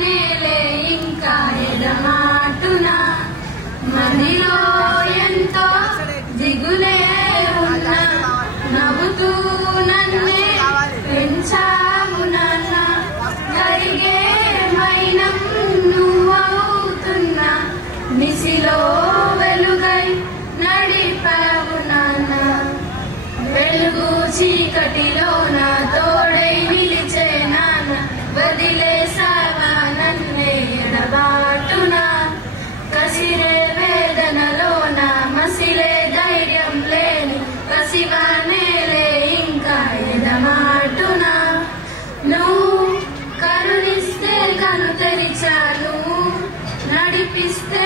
నేలే ఇంకా ఎడమాటున మదిలో ఎంతో దిగులే ఉన్న నవ్వుతూ నన్నే పెంచావు నాన్న కరిగే మైనం నువ్వవుతున్నా నిసిలో వెలుగై నడిపావు నాన్న వెలుగు చీకటిలో నా తోడై నిలిచే నాన్న వదిలేసావా నన్నే ఎడబాటునా కసిరే వేదనలో నా మసిలే ధైర్యం లేని పసివానేలే ఇంకా ఎడమాటునా నువ్వు కరుణిస్తే కను తెరిచాను నడిపిస్తే